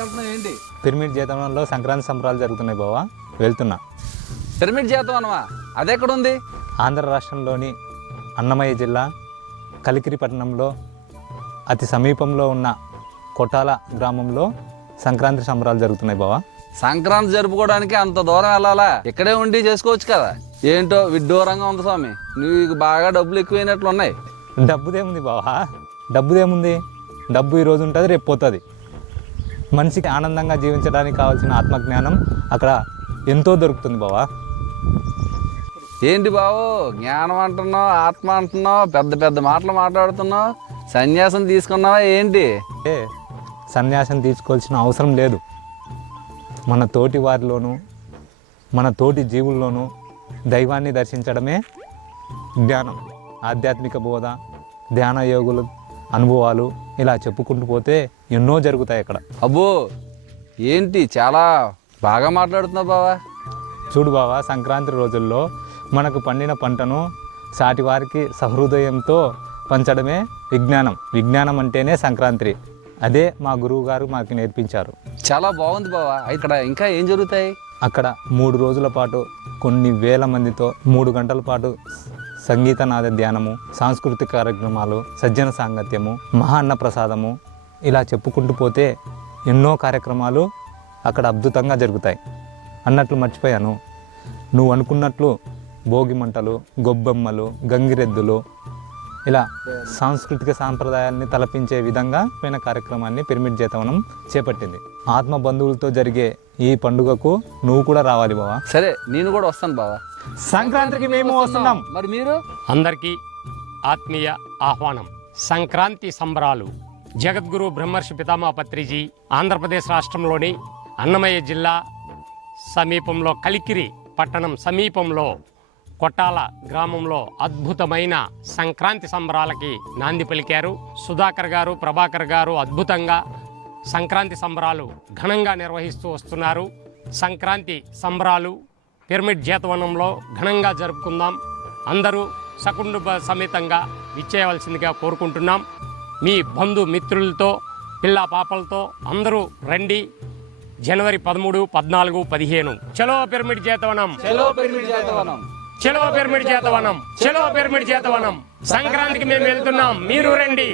ఎక్కడికి వెళ్తున్నావు ఏంటి? పిరమిడ్ జీతవనంలో సంక్రాంతి సంబరాలు జరుగుతున్నాయి బావా, వెళ్తున్నా. పిరమిడ్ జీతవనమా? అది ఎక్కడ ఉంది? ఆంధ్ర రాష్ట్రంలోని అన్నమయ్య జిల్లా కలికిరి పట్టణంలో అతి సమీపంలో ఉన్న కొట్టాల గ్రామంలో సంక్రాంతి సంబరాలు జరుగుతున్నాయి బావా. సంక్రాంతి జరుపుకోవడానికి అంత దూరం వెళ్ళాలా? ఇక్కడే ఉండి చేసుకోవచ్చు కదా. ఏంటో విడ్డూరంగా ఉంది స్వామి, నీకు బాగా డబ్బులు ఎక్కువైనట్లు ఉన్నాయి. డబ్బుదేముంది బావా, డబ్బుదేముంది? డబ్బు ఈరోజు ఉంటుంది, రేపు పోతుంది. మనిషికి ఆనందంగా జీవించడానికి కావాల్సిన ఆత్మజ్ఞానం అక్కడ ఎంతో దొరుకుతుంది బావా. ఏంటి బావు, జ్ఞానం అంటున్నావు, ఆత్మ అంటున్నావు, పెద్ద పెద్ద మాటలు మాట్లాడుతున్నావు. సన్యాసం తీసుకున్నావా ఏంటి? సన్యాసం తీసుకోవాల్సిన అవసరం లేదు. మన తోటి వారిలోనూ మన తోటి జీవుల్లోనూ దైవాన్ని దర్శించడమే జ్ఞానం. ఆధ్యాత్మిక బోధ, ధ్యాన యోగుల అనుభవాలు ఇలా చెప్పుకుంటూ పోతే ఎన్నో జరుగుతాయి అక్కడ. అబ్బో, ఏంటి చాలా బాగా మాట్లాడుతున్నావు బావా. చూడు బావా, సంక్రాంతి రోజుల్లో మనకు పండిన పంటను సాటి వారికి సహృదయంతో పంచడమే విజ్ఞానం. విజ్ఞానం అంటేనే సంక్రాంతి. అదే మా గురువు గారు మాకు నేర్పించారు. చాలా బాగుంది బావా. ఇక్కడ ఇంకా ఏం జరుగుతాయి? అక్కడ 3 రోజుల పాటు కొన్ని వేల మందితో 3 గంటల పాటు సంగీత నాద ధ్యానము, సాంస్కృతిక కార్యక్రమాలు, సజ్జన సాంగత్యము, మహాన్న ప్రసాదము ఇలా చెప్పుకుంటూ పోతే ఎన్నో కార్యక్రమాలు అక్కడ అద్భుతంగా జరుగుతాయి. అన్నట్లు మర్చిపోయాను, నువ్వు అనుకున్నట్లు భోగి మంటలు, గొబ్బెమ్మలు, గంగిరెద్దులు ఇలా సాంస్కృతిక సాంప్రదాయాల్ని తలపించే విధంగా పైన కార్యక్రమాన్ని పిరమిడ్ జీతవనం చేపట్టింది. ఆత్మ బంధువులతో జరిగే ఈ పండుగకు నువ్వు కూడా రావాలి బావా. సరే, నేను కూడా వస్తాను బావా. సంక్రాంతికి మేము వస్తున్నాం. మరి మీరు? అందరికీ ఆత్మీయ ఆహ్వానం. సంక్రాంతి సంబరాలు జగద్గురు బ్రహ్మర్షి పితామహ పత్రిజీ ఆంధ్రప్రదేశ్ రాష్ట్రంలోని అన్నమయ్య జిల్లా సమీపంలో కలికిరి పట్టణం సమీపంలో కొట్టాల గ్రామంలో అద్భుతమైన సంక్రాంతి సంబరాలకి నాంది పలికారు. సుధాకర్ గారు, ప్రభాకర్ గారు అద్భుతంగా సంక్రాంతి సంబరాలు ఘనంగా నిర్వహిస్తూ వస్తున్నారు. సంక్రాంతి సంబరాలు పిరమిడ్ జీతవనంలో ఘనంగా జరుపుకుందాం. అందరూ సకుటుంబ సమేతంగా విచ్చేయవలసిందిగా కోరుకుంటున్నాం. మీ బంధు మిత్రులతో, పిల్ల పాపలతో అందరూ రండి. జనవరి 13, 14, 15 చలో పిరమిడ్ జీతవనం, చలో పిరమిడ్ జీతవనం, చలో పిరమిడ్ జీతవనం, చలో పిరమిడ్ జీతవనం. సంక్రాంతికి మేము వెళ్తున్నాం, మీరు రండి.